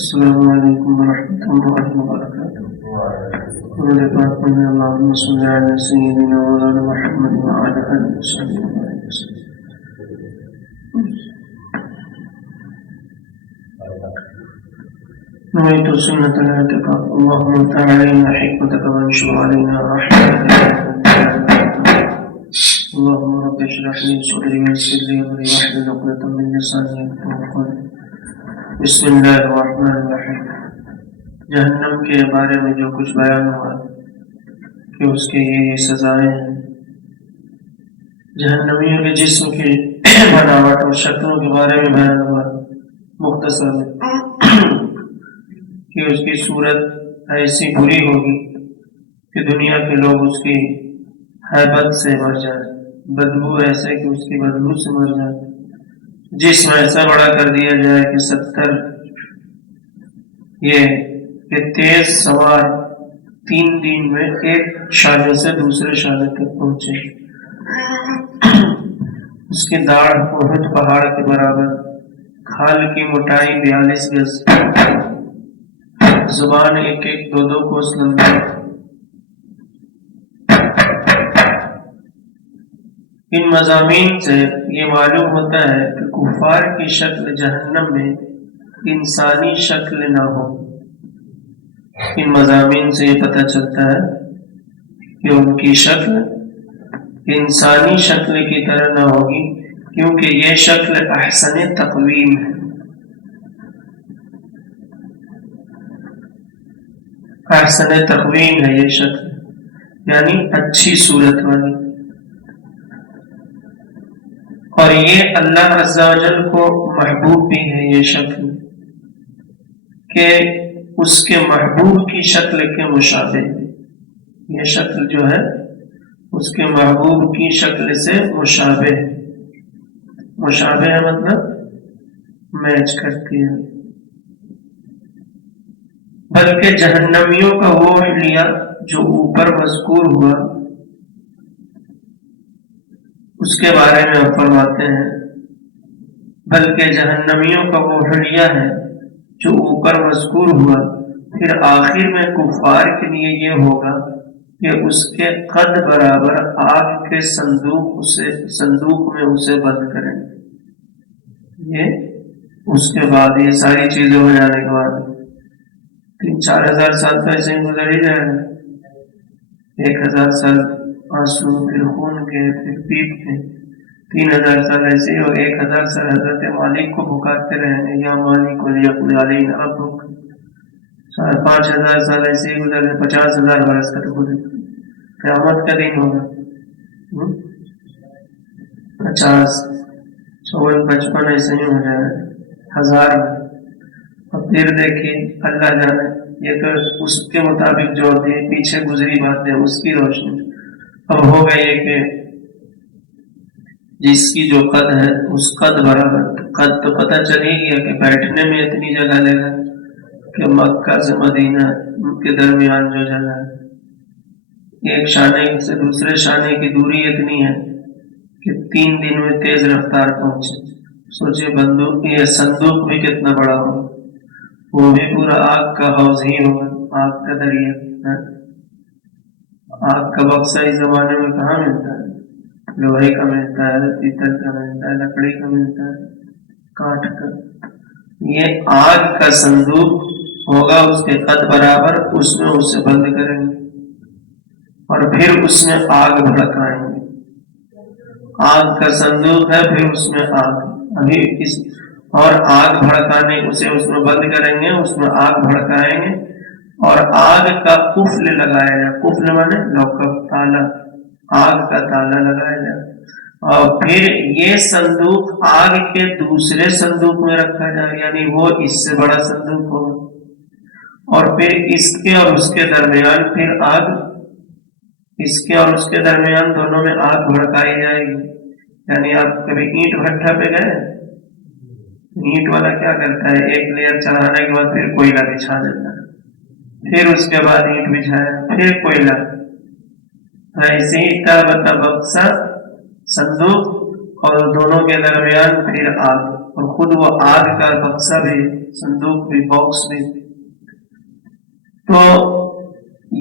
السلام علیکم ورحمۃ اللہ وبرکاتہ۔ اللهم صل على سيدنا مولانا محمد وعلى آله وصحبه وسلم۔ نويت سنة الاعتكاف، اللهم افتح علينا حكمتك وانشر علينا رحمتك، اللهم رب اشرح لي صدري ويسر لي امري واحلل عقدة من لساني يفقهوا قولي۔ بسم اللہ الرحمن الرحیم۔ جہنم کے بارے میں جو کچھ بیان ہوا کہ اس کے یہ سزائیں ہیں، جہنمیوں کے جسم کی بناوٹ اور شکلوں کے بارے میں بیان ہوا مختصر میں کہ اس کی صورت ایسی بری ہوگی کہ دنیا کے لوگ اس کی ہیبت سے مر جائیں، بدبو ایسے کہ اس کی بدبو سے مر جائیں، جسم ایسا بڑا کر دیا جائے کہ 70 یہ کہ تیز سوار 3 دن میں ایک شانے سے دوسرے شانے تک پہنچے، اس کی داڑھ احد پہاڑ کے برابر، کھال کی موٹائی 42 گز، زبان 1-1 2-2 کوس لمبی۔ ان مضامین سے یہ معلوم ہوتا ہے کہ کفار کی شکل جہنم میں انسانی شکل نہ ہو۔ ان مضامین سے یہ پتہ چلتا ہے کہ ان کی شکل انسانی شکل کی طرح نہ ہوگی، کیونکہ یہ شکل احسن تقویم ہے، احسن تقویم ہے یہ شکل، یعنی اچھی صورت والی، اور یہ اللہ عز و جل کو محبوب بھی ہے یہ شکل، کہ اس کے محبوب کی شکل کے مشابہ، یہ شکل جو ہے اس کے محبوب کی شکل سے مشابہ ہے، مشابہ ہے مطلب میچ کرتی ہے۔ بلکہ جہنمیوں کا وہ حلیہ جو اوپر مذکور ہوا اس کے بارے میں آپ فرماتے ہیں، بلکہ جہنمیوں کا وہ حلیہ ہے جو اوپر مذکور ہوا، پھر آخر میں کفار کے لیے یہ ہوگا کہ اس کے قد برابر آگ کے صندوق میں اسے بند کریں۔ یہ اس کے بعد یہ ساری چیزیں ہو جانے کے بعد 3-4 ہزار سال تو ایسے ہی گزر ہی جائے گا، 1000 سال آنسو، پھر خون کے، پھر پیپ کے، 3000 سال ایسے ہی، اور 1000 سال حضرت مالک کو پکارتے رہیں گے، یا مالک لیقضی علینا ربک، 5000 سال ایسے ہی گزر گئے، 50,000 برس کا تو گزر، قیامت کا دن ہوگا 50 54 55 ایسے ہی ہو جائے 1000 میں، اور پھر دیکھیے اللہ جانے، یہ تو اس کے مطابق جو ہوتی ہے پیچھے گزری باتیں اس کی روشنی، اب ہو گئی ہے کہ جس کی جو قد ہے اس قد برابر، قد تو پتہ چل ہی گیا کہ بیٹھنے میں اتنی جگہ لے گا کہ مکہ سے مدینہ کے درمیان جو جگہ ہے، ایک شانے سے دوسرے شانے کی دوری اتنی ہے کہ 3 دن میں تیز رفتار پہنچے۔ سوچے بندوق یہ صندوق بھی کتنا بڑا ہوگا، وہ بھی پورا آگ کا حوض ہی ہوگا، آگ کا دریا ہے۔ آگ کا بکسا اس زمانے میں کہاں ملتا ہے؟ لوہے کا ملتا ہے، پیتل کا ملتا ہے، لکڑی کا ملتا ہے، کاٹھ کا۔ یہ آگ کا صندوق ہوگا اس کے قد برابر، اس میں اسے بند کریں گے اور پھر اس میں آگ بھڑکائیں گے۔ آگ کا صندوق ہے، پھر اس میں آگ، ابھی اور آگ بھڑکانے اسے اس میں بند کریں گے، اس میں آگ بھڑکائیں گے اور آگ کا قفل لگایا جائے، قفل مانے لوکب، تالا، آگ کا تالا لگایا جائے، اور پھر یہ صندوق آگ کے دوسرے صندوق میں رکھا جائے، یعنی وہ اس سے بڑا صندوق ہوگا، اور پھر اس کے اور اس کے درمیان پھر آگ، اس کے اور اس کے درمیان دونوں میں آگ بھڑکائی جائے گی۔ یعنی آپ کبھی اینٹ بھٹا پہ گئے، اینٹ والا کیا کرتا ہے، ایک لیئر چڑھانے کے بعد پھر کوئلہ بچھا دیتا ہے، پھر اس کے بعد اینٹ بچھایا، پھر کوئلہ، ایسے ہی بتا بکسا صندوق اور دونوں کے درمیان پھر آگ، اور خود وہ آگ کا بکسا بھی صندوق بھی، باکس بھی. تو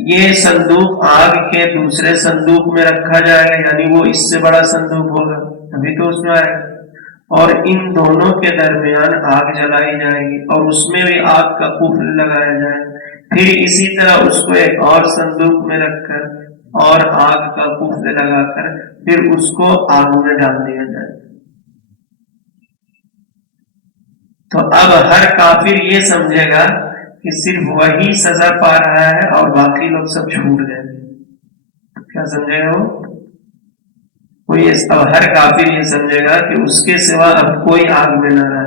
یہ صندوق آگ کے دوسرے صندوق میں رکھا جائے گا، یعنی وہ اس سے بڑا صندوق ہوگا ابھی تو اس میں آئے گا، اور ان دونوں کے درمیان آگ جلائی جائے گی اور اس میں بھی آگ کا قفل لگایا جائے گا. پھر اسی طرح اس کو ایک اور صندوق میں رکھ کر اور آگ کا قفل لگا کر پھر اس کو آگ میں ڈال دیا جائے. تو اب ہر کافر یہ سمجھے گا کہ صرف وہی سزا پا رہا ہے اور باقی لوگ سب چھوٹ گئے. کیا سمجھے گا وہ اب ہر کافر یہ سمجھے گا کہ اس کے سوا اب کوئی آگ میں نہ رہا.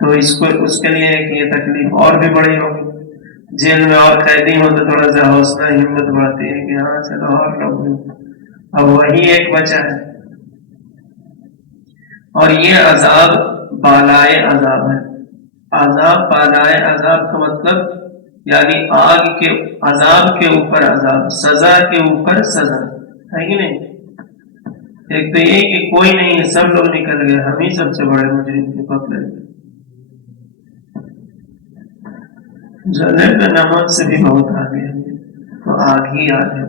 تو اس کے لیے ایک یہ تکلیف اور بھی بڑی ہوگی. جیل میں اور قیدی ہو تو تھوڑا سا حوصلہ ہمت بڑھتی ہے کہ ہاں چلو اور لوگ بھی. اب وہی ایک بچا ہے. اور یہ عذاب بالائے عذاب ہے. عذاب بالائے عذاب کا مطلب یعنی آگ کے عذاب کے اوپر عذاب، سزا کے اوپر سزا ہے کہ نہیں. ایک تو یہ کہ کوئی نہیں ہے، سب لوگ نکل گئے، ہم ہی سب سے بڑے مجرم کے پکڑے. جلے پہ نمک سے بھی بہت آگے ہے، تو آگ ہی آگ ہے.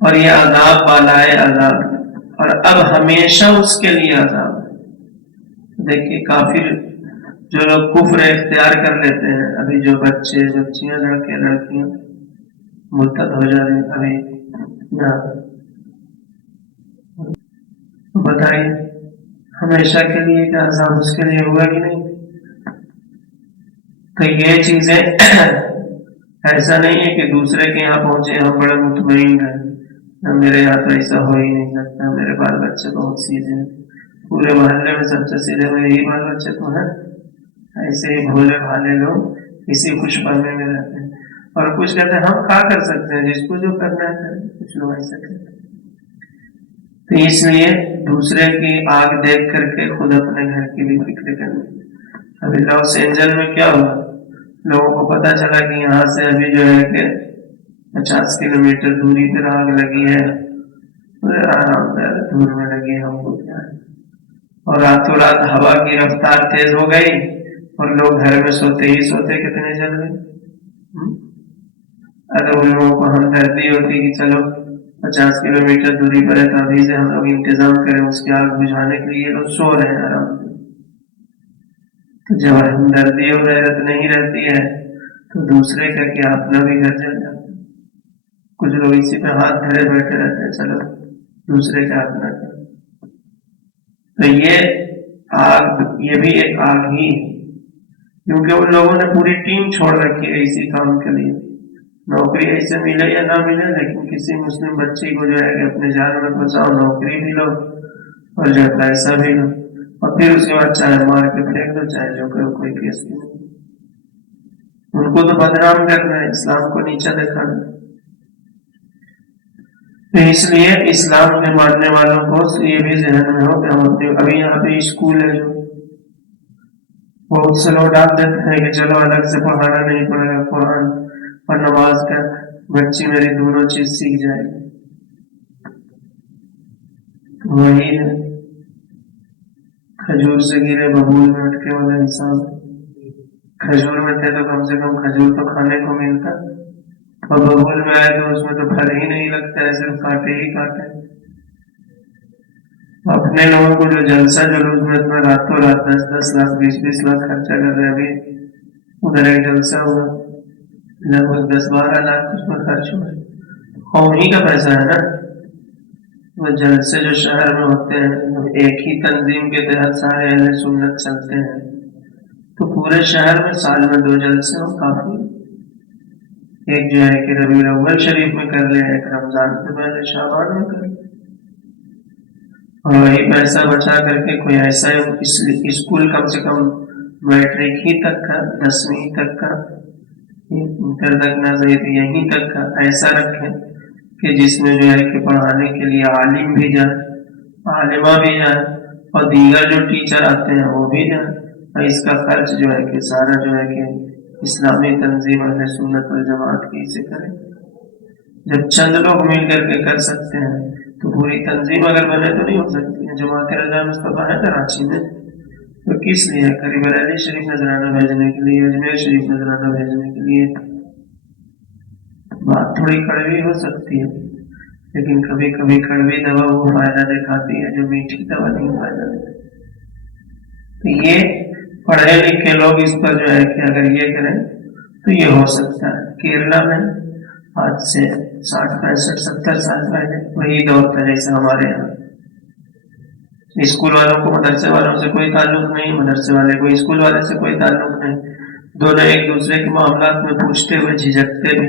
اور یہ عذاب بالائے عذاب ہے، اور اب ہمیشہ اس کے لیے عذاب. دیکھیے کافر جو لوگ کفر اختیار کر لیتے ہیں، ابھی جو بچے بچیاں لڑکے لڑکیاں مرتد ہو جاتے ہیں ابھی بتائیے ہمیشہ کے لیے کیا عذاب اس کے لیے ہوگا کہ نہیں. تو یہ چیزیں ایسا نہیں ہے کہ دوسرے کے یہاں پہنچے ہم بڑے مطمئن ہیں، میرے یہاں تو ایسا ہو ہی نہیں سکتا، میرے بال بچے بہت سیدھے ہیں، پورے محلے میں سب سے سیدھے میرے ہی بال بچے تو ہیں. ایسے ہی بھولے بھالے لوگ اسی خوش پانے میں رہتے ہیں. اور کچھ کہتے ہیں ہم کیا کر سکتے ہیں، جس کو جو کرنا ہے کریں. کچھ لوگ ایسا کہتے ہیں. تو اس لیے دوسرے کی آگ دیکھ کر کے خود اپنے گھر کی بھی فکر کرنی. ابھی لاس اینجل میں کیا ہوا، لوگوں کو پتا چلا کہ یہاں سے ابھی جو ہے کہ 50 کلومیٹر دوری پر آگ لگی ہے. آرام دور میں لگی ہم کو کیا ہے. اور راتوں رات ہوا کی رفتار تیز ہو گئی اور لوگ گھر میں سوتے ہی سوتے کتنے جل گئے. اگر ان لوگوں کو ہمدردی ہوتی کہ چلو 50 کلومیٹر دوری پر ہے تو ابھی سے ہم لوگ انتظام کریں اس کی آگ بجھانے کے لیے، لوگ سو رہے ہیں آرام سے. تو جب ہمدردی اور غیرت نہیں رہتی ہے تو دوسرے کا کیا اپنا بھی گھر جل جاتا ہے. کچھ لوگ اسی پہ ہاتھ دھرے بیٹھے رہتے ہیں، چلو دوسرے کا اپنا کیا. تو یہ آگ، یہ بھی ایک آگ ہی ہے، کیونکہ ان لوگوں نے پوری ٹیم چھوڑ رکھی ہے اسی کام کے لیے. نوکری ایسے ملے یا نہ ملے، لیکن کسی مسلم بچی کو جو ہے کہ اپنے جان میں بچاؤ، نوکری بھی لو اور جو پیسہ بھی لو، اور پھر اس کے بعد چاہے مار کے پھینک دو، چاہے جو کرو، کوئی کیس نہیں. ان کو تو بدنام کرنا ہے، اسلام کو نیچا دکھانا. تو اس لیے اسلام کے ماننے والوں کو یہ بھی ذہن میں ہو کہ ہم اپنے ابھی یہاں پہ اسکول ہے جو بہت سے لوگ ڈال دیتے ہیں کہ چلو الگ سے پڑھانا نہیں پڑے گا، قرآن اور نماز کا بچی میری دونوں چیز سیکھ جائے گی. وہی ہے کھجور سے گرے ببول میں اٹکے والا حساب. کھجور میں تھے تو کم سے کم کھجور تو کھانے کو ملتا، اور ببول میں آئے تو اس میں تو پھل ہی نہیں لگتا ہے، صرف کاٹے ہی کاٹے. اپنے لوگوں کو جو جلسہ جلوس میں اتنا راتوں رات 10-10 لاکھ 20-20 لاکھ خرچہ کر رہے. ابھی ادھر ایک جلسہ ہوا لگ بھگ 10-12 لاکھ اس میں خرچ ہوا. قوم ہی کا پیسہ ہے نا. وہ جلسے جو شہر میں ہوتے ہیں ایک ہی تنظیم کے تحت سارے اہل سنت چلتے ہیں، تو پورے شہر میں سال میں 2 جلسے ہو کافی. ایک جو ہے کہ ربیع الاول شریف میں کر لیں، ایک رمضان سے پہلے شعبان میں کر لیں. اور وہی پیسہ بچا کر کے کوئی ایسا اسکول کم سے کم میٹرک ہی تک کا، 10ویں تک کا، انٹر تک نہ صحیح تو یہیں تک کا ایسا رکھیں کہ جس میں جو ہے کہ پڑھانے کے لیے عالم بھی جائے، عالمہ بھی جائے، اور دیگر جو ٹیچر آتے ہیں وہ بھی جائیں. اور اس کا خرچ جو ہے کہ سارا جو ہے کہ اسلامی تنظیم اہل سنت والجماعت کی سے کرے. جب چند لوگ مل کر کے کر سکتے ہیں تو پوری تنظیم اگر بنے تو نہیں ہو سکتی ہے. جماعت رضا مصطفیٰ ہے کراچی میں، تو کس لیے؟ کبھی بریلی شریف نذرانہ بھیجنے کے لیے، اجمیر شریف نذرانہ بھیجنے کے لیے. بات تھوڑی کڑوی ہو سکتی ہے، لیکن کبھی کبھی کڑوی دوا وہ فائدہ دکھاتی ہے جو میٹھی دوا نہیں فائدہ دیتی. یہ پڑھے لکھے لوگ اس پر جو ہے کہ اگر یہ کریں تو یہ ہو سکتا ہے. کیرلا میں آج سے 60 65 70 سال پہلے وہی دور تھا جیسے ہمارے یہاں. اسکول والوں کو مدرسے والوں سے کوئی تعلق نہیں، مدرسے والے کو اسکول والے سے کوئی تعلق نہیں. دونوں ایک دوسرے کے معاملات میں پوچھتے ہوئے جھجکتے بھی.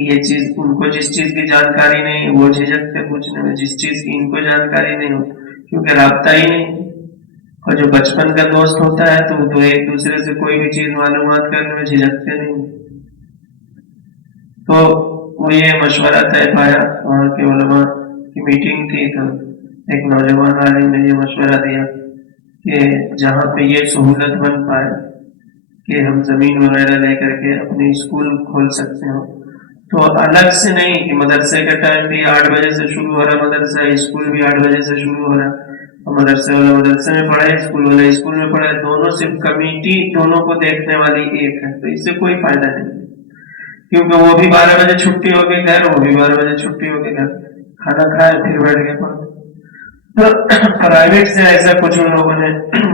یہ چیز ان کو جس چیز کی جانکاری نہیں وہ جھجکتے پوچھنے میں، جس چیز کی ان کو جانکاری نہیں ہو کیونکہ رابطہ ہی نہیں. اور جو بچپن کا دوست ہوتا ہے تو ایک دوسرے سے کوئی بھی چیز معلومات کرنے میں جھجکتے نہیں. تو وہ یہ مشورہ طے پایا، وہاں کے علماء کی میٹنگ تھی تو ایک نوجوان عالم نے یہ مشورہ دیا کہ جہاں پہ یہ سہولت بن پائے کہ ہم زمین وغیرہ لے کر کے اپنے اسکول کھول سکتے ہوں تو الگ سے نہیں کہ مدرسے کا ٹائم بھی 8 بجے سے شروع ہو رہا مدرسہ، اسکول بھی 8 بجے سے شروع ہو رہا، مدرسے والا مدرسے میں پڑھے، اسکول والا اسکول میں پڑھے، دونوں صرف کمیٹی دونوں کو دیکھنے والی ایک ہے. تو اس سے کوئی فائدہ نہیں کیونکہ وہ بھی 12 بجے چھٹی ہو کے گھر، وہ بھی 12 بجے چھٹی ہو کے گھر، کھانا کھائے پھر بیٹھ گئے پڑھے. تو پرائیویٹ سے ایسا کچھ ان لوگوں نے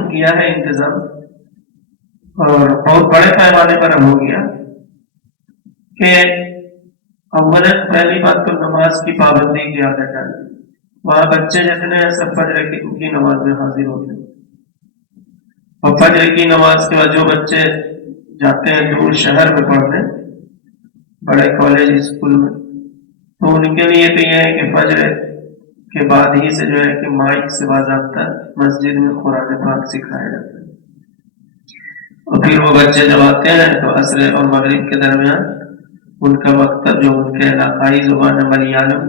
کیا ہے انتظام، اور بہت بڑے پیمانے پر ہو گیا کہ اولاً پہلی بات تو نماز کی پابندی کی عادت ڈالی. وہاں بچے جتنے ہیں سب فجر کی نماز میں حاضر ہوتے ہیں، اور فجر کی نماز کے بعد جو بچے جاتے ہیں دور شہر میں پڑھنے، بڑے کالج اسکول میں، تو ان کے لیے تو یہ ہے کہ فجر کے بعد ہی سے جو ہے کہ مائک سے باضابطہ مسجد میں قرآن پاک سکھایا جاتا ہے. اور پھر وہ بچے جب آتے ہیں تو عصر اور مغرب کے درمیان ان کا مکتب جو ان کے علاقائی زبان ہے ملیالم،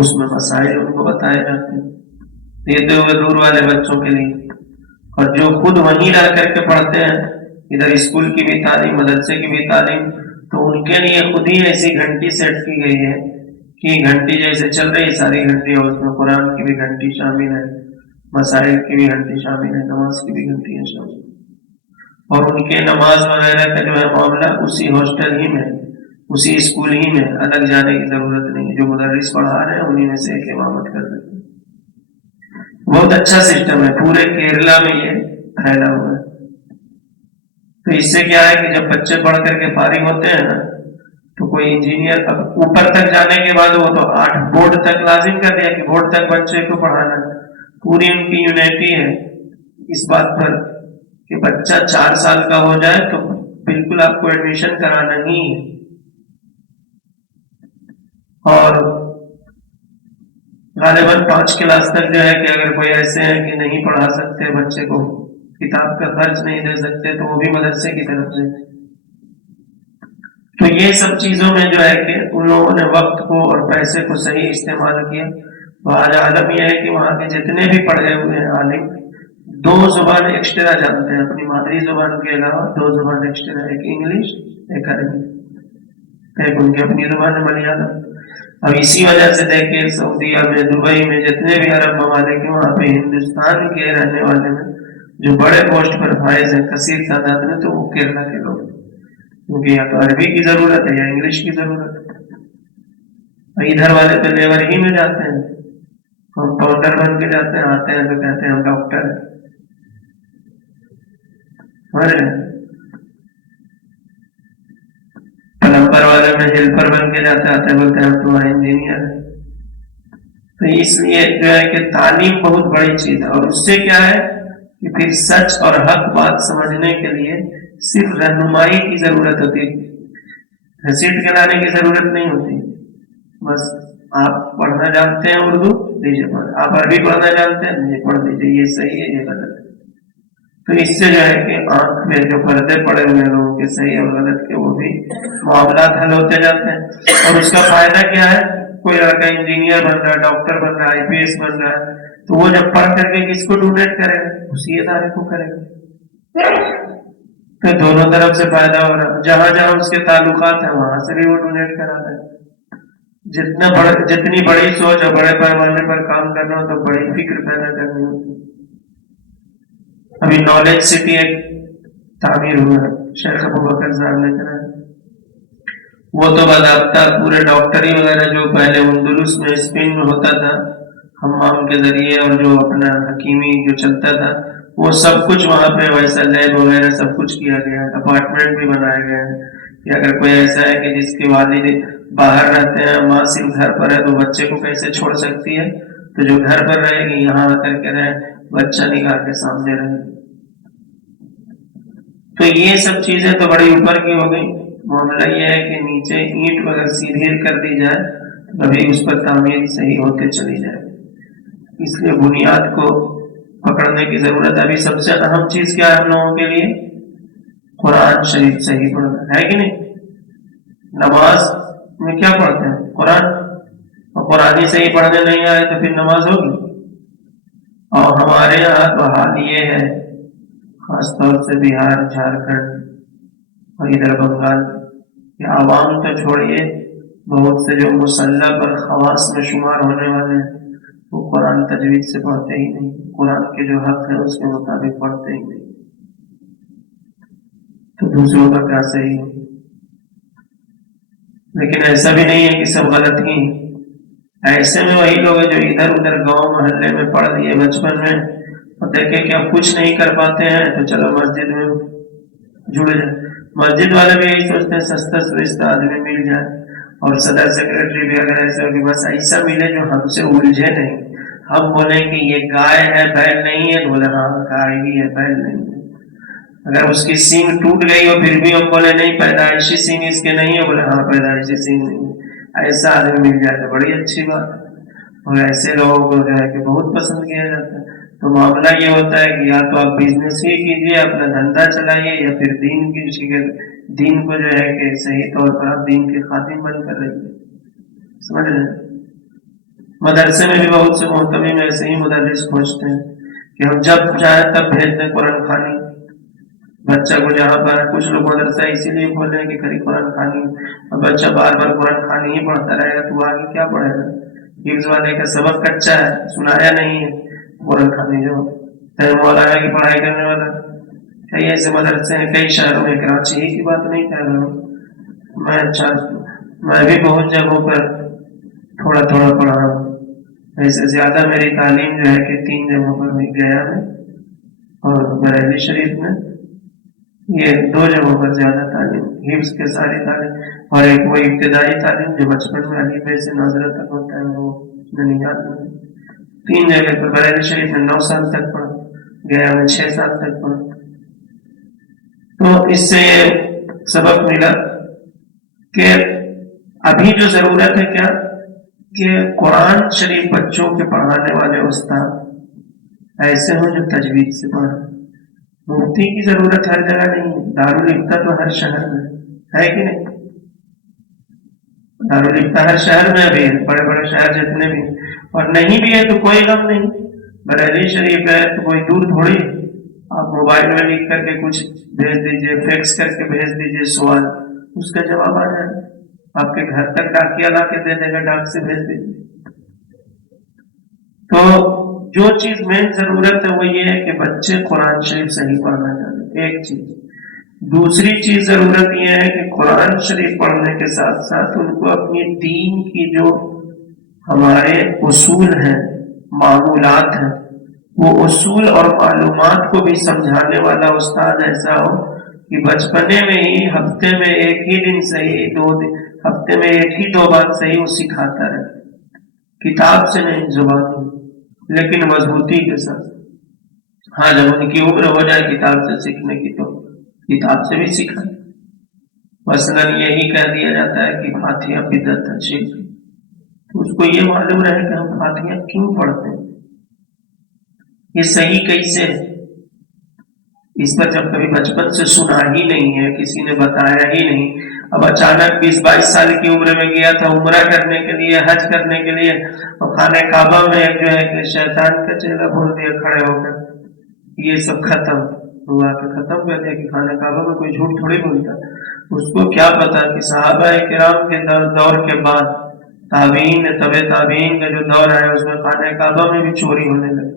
اس میں مسائل ان کو بتائے جاتے ہیں دیتے ہوئے دور والے بچوں کے لیے. اور جو خود وہیں رہ کر کے پڑھتے ہیں، ادھر اسکول کی بھی تعلیم مدرسے کی بھی تعلیم، تو ان کے لیے خود ہی ایسی گھنٹی سیٹ کی گئی ہے کہ گھنٹی جیسے چل رہی ساری گھنٹی، اور اس میں قرآن کی بھی گھنٹی شامل ہے، مسائل کی بھی گھنٹی شامل ہے، نماز کی بھی گھنٹی ہے شامل. اور ان کے نماز وغیرہ کا جو ہے معاملہ اسی ہاسٹل ہی میں، اسی اسکول ہی میں، الگ جانے کی ضرورت نہیں. جو مدرس پڑھا رہے ہیں انہی میں سے ایک امامت کر دیتے ہیں. بہت اچھا سسٹم ہے، پورے کیرلا میں یہ پھیلا ہوا ہے. تو اس سے کیا ہے کہ جب بچے پڑھ کر کے فارغ ہوتے ہیں نا تو کوئی انجینئر اوپر تک جانے کے بعد وہ تو 8 بورڈ تک لازم کر دیا کہ بورڈ تک بچے کو پڑھانا ہے. پوری ان کی یونیٹی ہے اس بات پر کہ بچہ 4 سال کا ہو جائے تو بالکل آپ کو ایڈمیشن کرانا ہی ہے. اور غالباً 5 کلاس تک جو ہے کہ اگر کوئی ایسے ہیں کہ نہیں پڑھا سکتے بچے کو، کتاب کا خرچ نہیں دے سکتے، تو وہ بھی مدرسے کی طرف سے. تو یہ سب چیزوں میں جو ہے کہ ان لوگوں نے وقت کو اور پیسے کو صحیح استعمال کیا. تو آج عالم یہ ہے کہ وہاں کے جتنے بھی پڑھے ہوئے ہیں عالم 2 زبان ایکسٹرا جانتے ہیں، اپنی مادری زبان کے علاوہ 2 زبان ایکسٹرا، ایک انگلش ایک عربی، ایک ان کی اپنی زبان ہے ملیالم. اب اسی وجہ سے دیکھیں سعودیہ میں، دبئی میں، جتنے بھی عرب ممالک ہیں وہاں پہ ہندوستان کے رہنے والے میں جو بڑے پوسٹ پر فائز ہیں کثیر تعداد میں، تو وہ کیرلا کے لوگ ہیں، کیونکہ یا تو عربی کی ضرورت ہے یا انگلش کی ضرورت ہے. ادھر والے تو لیبر ہی میں جاتے ہیں، کمپاؤنڈر بن کے جاتے ہیں، آتے ہیں تو کہتے ہیں ہم ڈاکٹر ہیں. پلمبر والے میں ہیلپر بن کے جاتے آتے بولتے ہیں ہم تمہارے انجینئر ہیں. تو اس لیے جو ہے کہ تعلیم بہت بڑی چیز ہے. اور اس سے کیا ہے کہ پھر سچ اور حق بات سمجھنے کے لیے صرف رہنمائی کی ضرورت ہوتی ہے، گھسیٹ کے لانے کی ضرورت نہیں ہوتی. بس آپ پڑھنا جانتے ہیں اردو، لیجیے پڑھ. آپ عربی پڑھنا جانتے ہیں، یہ پڑھ لیجیے، یہ صحیح ہے یہ غلط ہے. تو اس سے جو ہے کہ آنکھ میں جو پردے پڑے ہوئے لوگوں کے صحیح اور غلط کے وہ بھی معاملات حل ہوتے جاتے ہیں. اور اس کا فائدہ کیا ہے؟ کوئی لڑکا انجینئر بن رہا ہے، ڈاکٹر بن رہا ہے، IPS بن رہا ہے، تو وہ جب پڑھ کر کے کس کو ڈونیٹ کرے گا؟ اسی ادارے کو کرے گا. تو دونوں طرف سے فائدہ ہو رہا ہے. جہاں جہاں اس کے تعلقات ہیں وہاں سے بھی وہ ڈونیٹ کرا رہا ہے. جتنی بڑی سوچ اور بڑے پیمانے پر کام کرنا ہو تو بڑی فکر پیدا کرنی ہوتی ہے. ابھی نالج سٹی ایک تعمیر ہوا ہے، شیخ ابو بکر صاحب نے کرایا، وہ تو باضابطہ پورے ڈاکٹری وغیرہ جو پہلے اندلس میں اسپین میں ہوتا تھا حمام کے ذریعے، اور جو اپنا حکیمی جو چلتا تھا وہ سب کچھ وہاں پہ ویسا لیب وغیرہ سب کچھ کیا گیا ہے، اپارٹمنٹ بھی بنایا گیا ہے کہ اگر کوئی ایسا ہے کہ جس کے والد باہر رہتے ہیں، ماں صرف گھر پر ہے، تو بچے کو کیسے چھوڑ سکتی ہے، تو جو گھر پر رہے گی یہاں آ کر کے رہے، بچہ نکال کے سامنے رہے. تو یہ سب چیزیں تو بڑی اوپر کی ہو گئی. معاملہ یہ ہے کہ نیچے اینٹ اگر سیدھی کر دی جائے کبھی اس پر تعمیر صحیح ہوتے چلی جائے. اس لیے بنیاد کو پکڑنے کی ضرورت ہے. ابھی سب سے اہم چیز کیا ہے ہم لوگوں کے لیے؟ قرآن شریف صحیح پڑھنا ہے کہ نہیں؟ نماز میں کیا پڑھتے ہیں؟ قرآن. اور قرآن ہی صحیح پڑھنے نہیں آئے تو پھر نماز ہوگی؟ اور ہمارے یہاں تو حال یہ ہے، خاص طور سے بہار، جھارکھنڈ اور ادھر بنگال کے عوام تو چھوڑیے، بہت سے جو مسلح پر خواص میں شمار ہونے والے ہیں وہ قرآن تجوید سے پڑھتے ہی نہیں، قرآن کے جو حق ہے اس کے مطابق پڑھتے ہی نہیں. تو دوسروں کا کیا صحیح ہے؟ لیکن ایسا بھی نہیں ہے کہ سب غلط ہی. ایسے میں وہی لوگ جو ادھر ادھر گاؤں محلے میں پڑھ لیے بچپن میں اور دیکھے کہ اب کچھ نہیں کر پاتے ہیں تو چلو مسجد میں جڑ جائے. مسجد والے بھی یہی سوچتے ہیں سستا سوستا آدمی مل جائے، اور صدر سیکرٹری بھی اگر ایسا ہو کہ بس ایسا ملے جو ہم سے الجھے نہیں. ہم بولیں کہ یہ گائے ہے بیل نہیں ہے، تو بولے ہاں گائے ہی ہے بیل نہیں ہے. اگر اس کی سینگ ٹوٹ گئی ہو پھر بھی ہم بولے نہیں پیدائشی سینگ اس کے نہیں ہے، بولے ہاں پیدائشی سینگ نہیں ہے. ایسا آدمی مل جائے تو بڑی اچھی بات ہے، اور ایسے لوگوں کو جو ہے کہ بہت پسند کیا جاتا ہے. تو معاملہ یہ ہوتا ہے کہ یا تو آپ بزنس ہی کیجیے، اپنا دھندا چلائیے، یا پھر دین کو جو ہے کہ صحیح طور پر آپ دین کے خاتم بن کر رہیے. سمجھ رہے ہیں؟ مدرسے میں بھی بہت سے محتمم ایسے ہی مدرس کھوجتے ہیں کہ ہم جب چاہیں تب بھیج دیں قرآن خوانی بچہ کو جہاں پر. کچھ لوگ مدرسہ اسی لیے کھول رہے ہیں کہ خالی قرآن خوانی، اور بچہ بار بار قرآن خوانی ہی پڑھتا رہے گا تو آگے کیا پڑھے گا؟ حفظ والے کا سبق کچا ہے، سنایا نہیں ہے. قرآن خوانی جو مولانا کی پڑھائی کرنے والا، کئی ایسے مدرسے ہیں کئی شہروں میں، کراچی ہی کی بات نہیں کہہ رہا ہوں میں بھی بہت جگہوں پر تھوڑا تھوڑا پڑھا ہوں. ایسے زیادہ میری تعلیم جو ہے کہ 3 جگہوں پر ہوئی، گیا میں اور بریلی شریف میں. یہ 2 جگہوں پر زیادہ تعلیم، حفظ کے ساری تعلیم، اور ایک وہ ابتدائی تعلیم جو بچپن میں علی پہ سے ناظرہ تک ہوتا ہے وہ نہیں یاد میں. 3 جگہ پر بریلی شریف میں 9 سال تک پڑھا، گیا میں 6 سال تک پڑھا. تو اس سے یہ سبق ملا کہ ابھی جو ضرورت ہے کیا کہ قرآن شریف بچوں کے پڑھانے والے استاد ایسے ہوں جو تجوید سے پڑھیں. مفتی کی ضرورت ہر جگہ نہیں ہے، دارالفتہ تو ہر شہر میں ہے کہ نہیں؟ دارالفتہ ہر شہر میں بھی ہے، بڑے بڑے شہر جتنے بھی، اور نہیں بھی ہے تو کوئی غم نہیں. بریلی شریف ہے تو کوئی دور تھوڑی، آپ موبائل میں لکھ کر کے کچھ بھیج دیجئے، فیکس کر کے بھیج دیجئے سوال، اس کا جواب آ جائے، آپ کے گھر تک ڈاکیا لا کے دے دے گا، ڈاک سے بھیج دیجیے. تو جو چیز مین ضرورت ہے وہ یہ ہے کہ بچے قرآن شریف صحیح پڑھنا چاہتے، ایک چیز. دوسری چیز ضرورت یہ ہے کہ قرآن شریف پڑھنے کے ساتھ ساتھ ان کو اپنی دین کی جو ہمارے اصول ہیں، معمولات ہیں، وہ اصول اور معلومات کو بھی سمجھانے والا استاد ایسا ہو کہ بچپنے میں ہی ہفتے میں ایک ہی دن صحیح، 2 دن، ہفتے میں ایک ہی 2 بات صحیح وہ سکھاتا رہے. کتاب سے نہیں، زبان لیکن مضبوطی کے ساتھ. ہاں جب ان کی عمر ہو جائے کتاب سے سیکھنے کی تو کتاب سے بھی سیکھا. مثلاً یہی کہہ دیا جاتا ہے کہ فاتحہ بدعت ہے، شرک، تو اس کو یہ معلوم رہے کہ ہم فاتحہ کیوں پڑھتے ہیں، یہ صحیح کیسے ہے. اس پر جب کبھی بچپن سے سنا ہی نہیں ہے، کسی نے بتایا ہی نہیں، اب اچانک 20-22 سال کی عمر میں گیا تھا عمرہ کرنے کے لیے، حج کرنے کے لیے، اور خانہ کعبہ میں جو ہے کہ شیطان کا چہرہ بول دیا کھڑے ہو کر، یہ سب ختم ہوا کہ ختم کر دیا کہ خانہ کعبہ میں کوئی جھوٹ تھوڑی بولتا. اس کو کیا پتا کہ صحابہ کرام کے دور کے بعد تابعین تابعین کا جو دور آیا اس میں خانہ کعبہ میں بھی چوری ہونے لگی.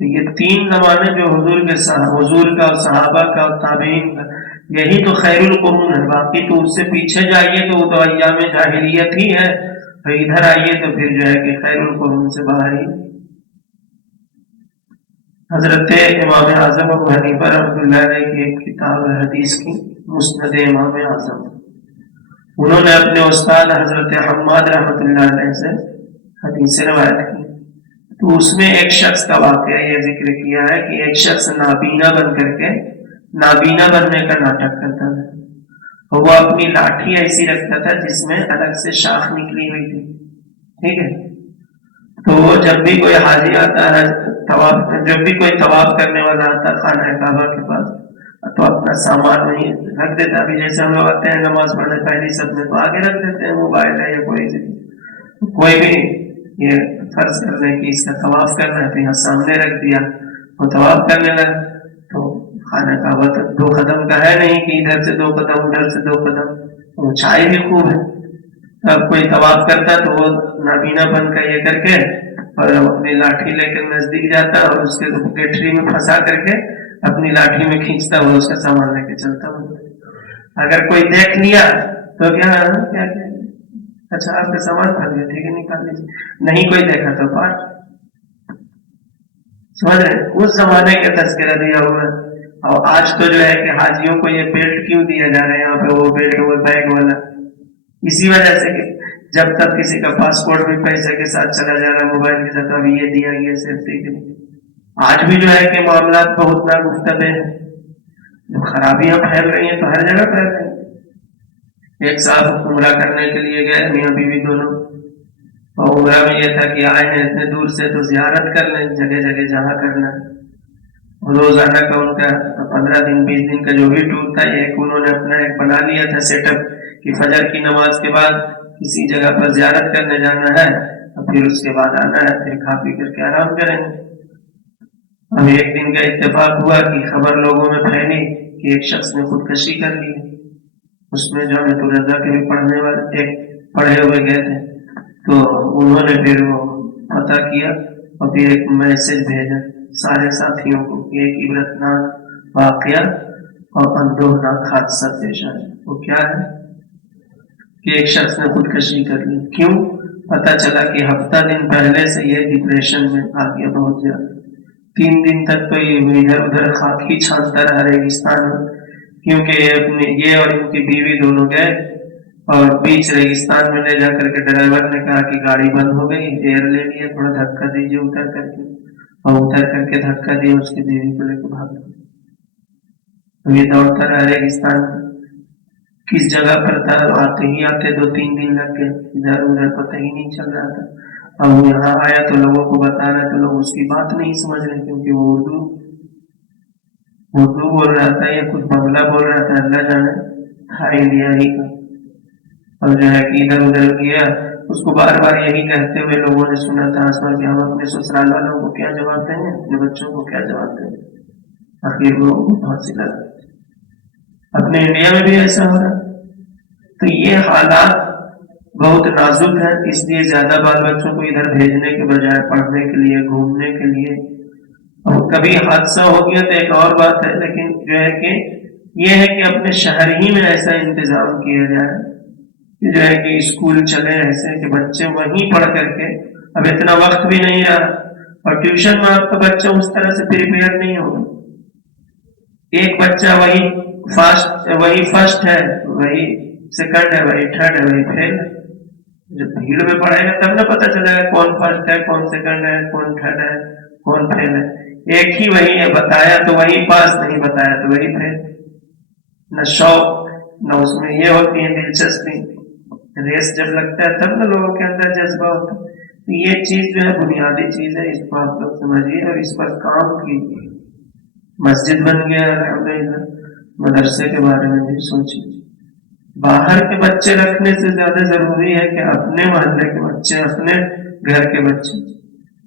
تو یہ تین زمانے جو حضور کا اور صحابہ کا اور تابعین کا، یہی تو خیر القرون ہے. باقی تو اس سے پیچھے جائیے تو وہ تو ایام جاہلیت ہی ہے، اور ادھر آئیے تو پھر جو ہے کہ خیر القرون سے باہر ہی. حضرت امام اعظم ابو حنیفہ رحمۃ اللہ علیہ کی ایک کتاب ہے حدیث کی، مسند امام اعظم. انہوں نے اپنے استاد حضرت حماد رحمۃ اللہ علیہ سے حدیث روایت کی. تو اس میں ایک شخص کا واقعہ یہ ذکر کیا ہے کہ ایک شخص نابینا بن کر کے نابینا بننے کا ناٹک کرتا تھا، اور وہ اپنی لاٹھی ایسی رکھتا تھا جس میں الگ سے شاخ نکلی ہوئی تھی. ٹھیک ہے. تو جب بھی کوئی حاجی آتا ہے جب بھی کوئی طواف کرنے والا آتا خانہ کعبہ کے پاس، تو اپنا سامان وہیں رکھ دیتا. ابھی جیسے ہم لوگ آتے ہیں نماز پڑھنے پہلی سب میں تو آگے رکھ دیتے ہیں، موبائل ہے یا کوئی بھی یہ فرض کرنے کی اس کا طواف کرنا ہے تو یہاں سامنے رکھ دیا، وہ طواف کرنے لگا. تو خانہ کعبہ تو 2 قدم کا ہے نہیں کہ ادھر سے 2 قدم ادھر سے 2 قدم، اونچائی بھی خوب ہے. اب کوئی طواف کرتا تو وہ نابینا بن کا یہ کر کے اور اپنی لاٹھی لے کر نزدیک جاتا اور اس کے گٹھری میں پھنسا کر کے اپنی لاٹھی میں کھینچتا ہوا اس کا سامان لے کے چلتا ہوا. اگر کوئی دیکھ لیا تو کیا اچھا آپ کا سامان پھنس گیا، ٹھیک ہے نکال لیجیے. نہیں کوئی دیکھا تو پاٹ. سمجھ رہے اس زمانے کا تذکرہ دیا ہوا ہے. اور آج تو جو ہے کہ حاجیوں کو یہ بیلٹ کیوں دیا جا رہا ہے یہاں پہ، وہ بیلٹ وہ بیگ والا، اسی وجہ سے کہ جب تک کسی کا پاسپورٹ بھی پیسے کے ساتھ چلا جا رہا ہے موبائل کے ساتھ، ابھی یہ دیا گیا سیفٹی کے لیے. آج بھی جو ہے کہ معاملات بہت ناگفتگو ہیں، جو خرابیاں پھیل رہی ہیں تو ہر جگہ پھیل رہی ہیں. ایک صاحب عمرہ کرنے کے لیے گئے میاں بیوی دونوں، اور عمرہ میں یہ تھا کہ آئے ہیں اتنے دور سے تو زیارت کر لیں جگہ جگہ جہاں کرنا. روزانہ کا ان کا 15 دن 20 دن کا جو بھی ٹور تھا، ایک انہوں نے اپنا ایک بنا لیا تھا سیٹ اپ کہ فجر کی نماز کے بعد کسی جگہ پر زیارت کرنے جانا ہے اور پھر اس کے بعد آنا ہے، پھر کھا پی کر کے آرام کریں گے. اب ایک دن کا اتفاق ہوا کہ خبر لوگوں میں پھیلی کہ ایک شخص نے خودکشی کر لی. اس میں جو ہے تو رضا کے بھی پڑھنے والے ایک پڑھے ہوئے گئے تھے، تو انہوں نے پھر وہ پتہ کیا اور پھر ایک میسج بھیجا سارے ساتھیوں کو کہ ایک عبرتناک واقعہ اور اندوہناک حادثہ پیش آیا. وہ کیا ہے کہ ایک شخص نے خودکشی کر لی. کیوں؟ پتہ چلا کہ ہفتہ دن پہلے سے یہ ڈپریشن میں آ گیا بہت زیادہ. 3 دن تک تو یہ ادھر ادھر خاک ہی چھانتا رہا ریگستان میں، کیونکہ یہ اور ان کی بیوی دونوں گئے اور بیچ ریگستان میں لے جا کر کے ڈرائیور نے کہا کہ گاڑی بند ہو گئی، ایئر لے لیا، تھوڑا دھکا دیجیے اتر کر کے، اور اتر کر کے دھکا دیا اس کی بیوی کو لے کے بھاگ گیا. تو یہ دوڑتا رہا ریگستان میں، کس جگہ پر تھا آتے ہی آتے 2-3 دن لگ گئے، ادھر ادھر پتہ ہی نہیں چل رہا تھا. اب وہ یہاں آیا تو لوگوں کو بتا رہا تو لوگ اس کی بات نہیں سمجھ رہے، کیونکہ وہ اردو بول رہا تھا یا کچھ بنگلہ بول رہا تھا، اللہ جانے تھا انڈیا ہی کا. اور جو ہے کہ ادھر ادھر کیا، اس کو بار بار یہی کہتے ہوئے لوگوں نے سنا تھا آس پاس کہ ہم اپنے سسرال والوں کو کیا جواب دیں گے، اپنے بچوں کو کیا جواب دیں گے. آخر وہ پھانسی لگا. اپنے انڈیا میں بھی ایسا ہو رہا. تو یہ حالات بہت نازک ہے، اس لیے زیادہ بال بچوں کو ادھر بھیجنے کے بجائے پڑھنے کے لیے گھومنے کے لیے. اور کبھی حادثہ ہو گیا تو ایک اور بات ہے، لیکن جو ہے کہ یہ ہے کہ اپنے شہر ہی میں ایسا انتظام کیا جائے کہ جو ہے کہ اسکول چلے ایسے کہ بچے وہیں پڑھ کر کے، اب اتنا وقت بھی نہیں رہا اور ٹیوشن میں آپ کا بچہ اس طرح سے پریپیئر نہیں ہوگا. ایک بچہ وہی فرسٹ ہے، وہی سیکنڈ ہے، وہی تھرڈ ہے، وہی فیل ہے. جب بھیڑ میں پڑھے گا تب نہ پتہ چلے گا کون فرسٹ ہے، کون سیکنڈ ہے، کون تھرڈ ہے، کون فیل ہے. ایک ہی وہی ہے، بتایا تو وہی پاس، نہیں بتایا تو وہی فیل. نہ شوق نہ اس میں یہ ہوتی ہے دلچسپی. ریس جب لگتا ہے تب نہ لوگوں کے اندر جذبہ ہوتا ہے. تو یہ چیز جو ہے بنیادی چیز ہے، اس کو آپ لوگ سمجھیے اور اس پر کام کیجیے. مسجد بن گیا الحمدللہ، مدرسے کے بارے میں بھی سوچیے. باہر کے بچے رکھنے سے زیادہ ضروری ہے کہ اپنے محلے کے بچے، اپنے گھر کے بچے،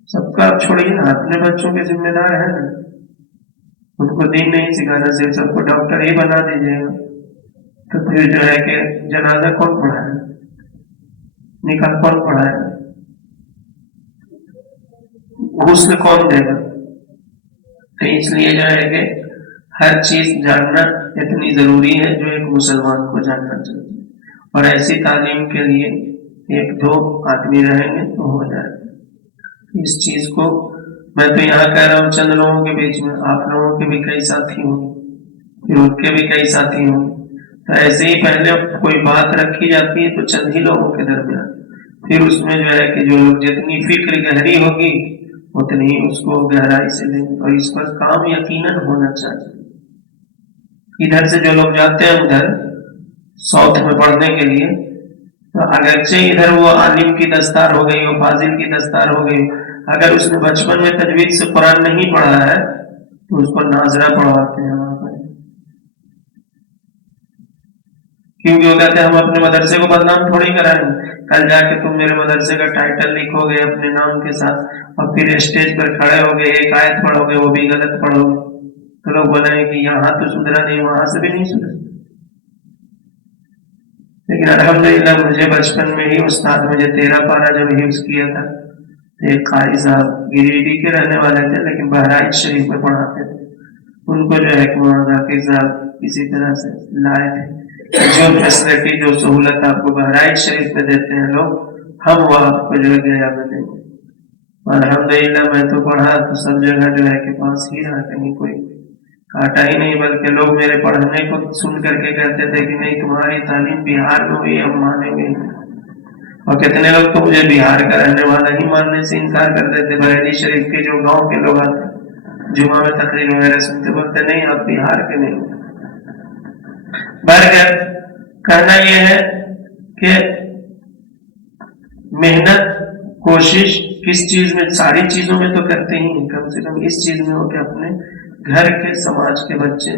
سب کا آپ چھوڑیے نا، اپنے بچوں کے ذمہ دار ہیں نا. ان کو دین نہیں سکھانا، صرف سب کو ڈاکٹر ہی بنا دیجیے گا تو پھر جو ہے کہ جنازہ کون پڑھائے، نکاح کون پڑھائے، غسل کون دے گا. تو اس لیے جو ہے کہ ہر چیز جاننا اتنی ضروری ہے جو ایک مسلمان کو جاننا چاہیے، اور ایسی تعلیم کے لیے ایک دو آدمی رہیں گے تو ہو جائے گا۔ اس چیز کو میں تو یہاں کہہ رہا ہوں چند لوگوں کے بیچ میں، آپ لوگوں کے بھی کئی ساتھی ہوں گے، پھر ان کے بھی کئی ساتھی ہوں گے، تو ایسے ہی پہلے کوئی بات رکھی جاتی ہے تو چند ہی لوگوں کے درمیان، پھر اس میں جو ہے کہ جو لوگ جتنی فکر گہری ہوگی اتنی ہی اس کو گہرائی سے لیں گے، اور اس پر کام یقیناً ہونا چاہیے۔ ادھر سے جو لوگ جاتے ہیں ادھر ساؤتھ میں پڑھنے کے لیے، تو اگرچہ ادھر وہ عالم کی دستار ہو گئی ہو، فاضل کی دستار ہو گئی، اگر اس نے بچپن میں تجوید سے قرآن نہیں پڑھا ہے تو اس کو ناظرہ پڑھواتے ہیں وہاں پر، کیونکہ وہ کہتے ہیں ہم اپنے مدرسے کو بدنام تھوڑی کرائیں گے، کل جا کے تم میرے مدرسے کا ٹائٹل لکھو گے اپنے نام کے ساتھ اور پھر اسٹیج پر کھڑے ہو گے ایک آیت پڑھو گے وہ بھی غلط پڑھو گے تو لوگ بولیں گے کہ یہاں تو سدھرا نہیں وہاں سے بھی نہیں سدھرا۔ لیکن الحمدللہ مجھے بچپن میں ہی استاد مجھے 13 پارہ جب حفظ کیا تھا، ایک قاری صاحب گریڈی کے رہنے والے تھے لیکن بہرائچ شریف میں پڑھاتے تھے، ان کو جو ہے کہ مولانا ذاکر صاحب کسی طرح سے لائے تھے، جو فیسلٹی جو سہولت آپ کو بہرائچ شریف میں دیتے ہیں لوگ، ہم وہ آپ کو جو ہے گیا میں دیں گے۔ الحمدللہ میں تو پڑھا تو سب جگہ جو ہے کہ پاس ہی رہا، کہیں کوئی کاٹا ہی نہیں، بلکہ لوگ میرے پڑھنے کو سن کر کے کہتے تھے کہ نہیں تمہاری تعلیم بہار میں ہوئی ہم مانیں گے، اور کتنے لوگ تو مجھے بہار کا رہنے والا ہی ماننے سے انکار کر دیتے، بریلی شریف کے جو گاؤں کے لوگ آتے جمعہ میں تقریر وغیرہ سنتے، بولتے نہیں آپ بہار کے نہیں۔ بہرکیف کہنا یہ ہے کہ محنت کوشش کس چیز میں، ساری چیزوں میں تو کرتے ہی ہیں، کم سے کم اس چیز میں ہو کہ اپنے گھر کے سماج کے بچے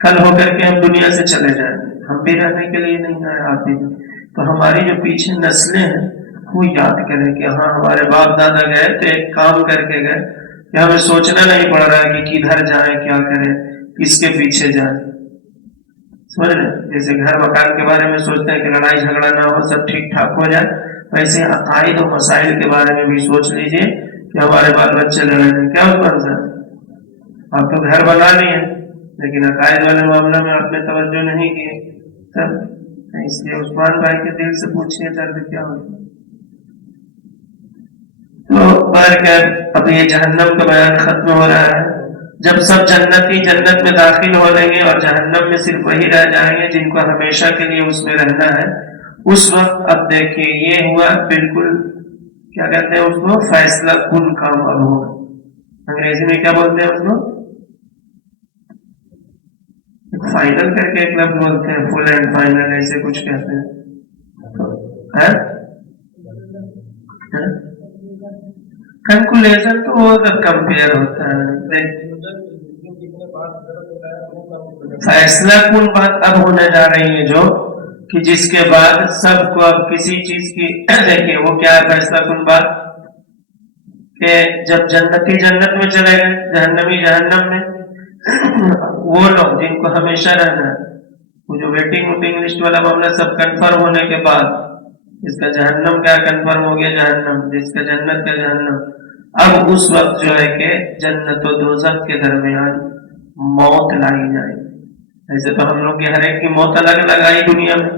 کل ہو کر کے ہم دنیا سے چلے جائیں گے، ہم بھی رہنے کے لیے نہیں آئے آپ بھی، تو ہماری جو پیچھے نسلیں ہیں وہ یاد کریں کہ ہاں ہمارے باپ دادا گئے تو ایک کام کر کے گئے کہ ہمیں سوچنا نہیں پڑ رہا ہے کہ کدھر جائیں کیا کریں کس کے پیچھے جائیں، سمجھ رہے؟ جیسے گھر مکان کے بارے میں سوچتے ہیں کہ لڑائی جھگڑا نہ ہو سب ٹھیک ٹھاک ہو جائے، ویسے عقائد و مسائل کے بارے میں بھی سوچ لیجئے کہ ہمارے بال بچے لڑیں گے کیا ہوتا ہے، آپ تو گھر بنا لیے لیکن عقائد والے معاملہ میں آپ نے توجہ نہیں کی، تب اس لیے عثمان بھائی کے دل سے پوچھیے درد کیا ہوتا۔ تو بہرکیف اب یہ جہنم کا بیان ختم ہو رہا ہے، جب سب جنتی جنت میں داخل ہو لیں گے اور جہنم میں صرف وہی رہ جائیں گے جن کو ہمیشہ کے لیے اس میں رہنا ہے، اس وقت اب دیکھیے یہ ہوا بالکل کیا کہتے ہیں اس کو، فیصلہ کن کام اب ہوگا، انگریزی میں کیا بولتے ہیں اس کو، فائنل کر کے ایک لفظ بولتے ہیں، فل اینڈ فائنل ایسے کچھ کہتے ہیں، کنکلوژن تو وہ کمپیئر ہوتا ہے، فیصلہ کن بات اب ہونے جا رہی ہے جو کہ جس کے بعد سب کو اب کسی چیز کی دیکھیے وہ کیا ہے فیصلہ کن بات، کہ جب جنتی جنت میں چلے گئے جہنمی جہنم میں، وہ لوگ جن کو ہمیشہ رہنا ہے، وہ جو ویٹنگ لسٹ والا معاملہ سب کنفرم ہونے کے بعد، جس کا جہنم کا کنفرم ہو گیا جہنم، جس کا جنت کا جہنم، اب اس وقت جو ہے کہ جنت و دوزخ کے درمیان موت لائی جائے، ایسے تو ہم لوگ کی ہر ایک کی موت الگ الگ آئی دنیا میں،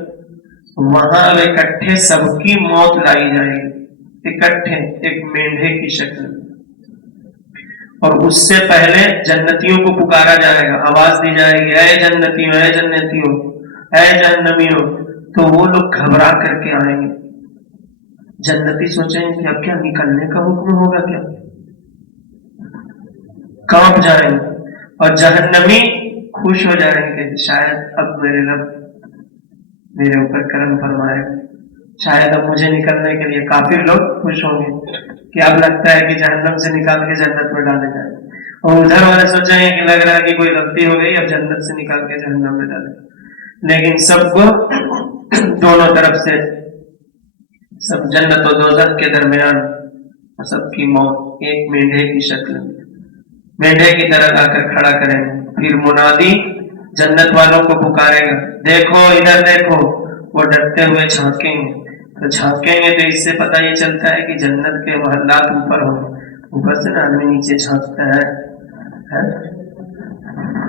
وہاں اب اکٹھے سب کی موت لائی جائے گی، اکٹھے ایک مینڈھے کی شکل میں، اور اس سے پہلے جنتیوں کو پکارا جائے گا، آواز دی جائے گی اے جنتیوں اے جنتیوں اے جہنمیوں، تو وہ لوگ گھبرا کر کے آئیں گے، جنتی سوچیں گے کہ اب کیا نکلنے کا حکم ہوگا کیا، کانپ جائیں گے، اور جہنمی خوش ہو جائیں گے شاید اب میرے رب میرے اوپر کرم فرمائے، شاید اب مجھے نکلنے کے لیے، کافر لوگ خوش ہوں گے کہ اب لگتا ہے کہ جہنم سے نکال کے جنت میں ڈالے جائیں، اور ادھر والے سوچیں گے کہ لگ رہا ہے کہ کوئی غلطی ہو گئی اب جنت سے نکال کے جہنم میں ڈالے، لیکن سب کو دونوں طرف سے سب جنت و دوزخ کے درمیان سب کی موت ایک مینڈھے کی شکل میں مینڈھے کی طرح لا کر کھڑا کریں گے، پھر منادی جنت والوں کو پکارے گا دیکھو ادھر دیکھو، وہ ڈرتے ہوئے جھانکیں گے، تو جھانکیں گے تو اس سے پتہ یہ چلتا ہے کہ جنت کے محلات اوپر ہوں، اوپر سے نا آدمی نیچے جھانکتا ہے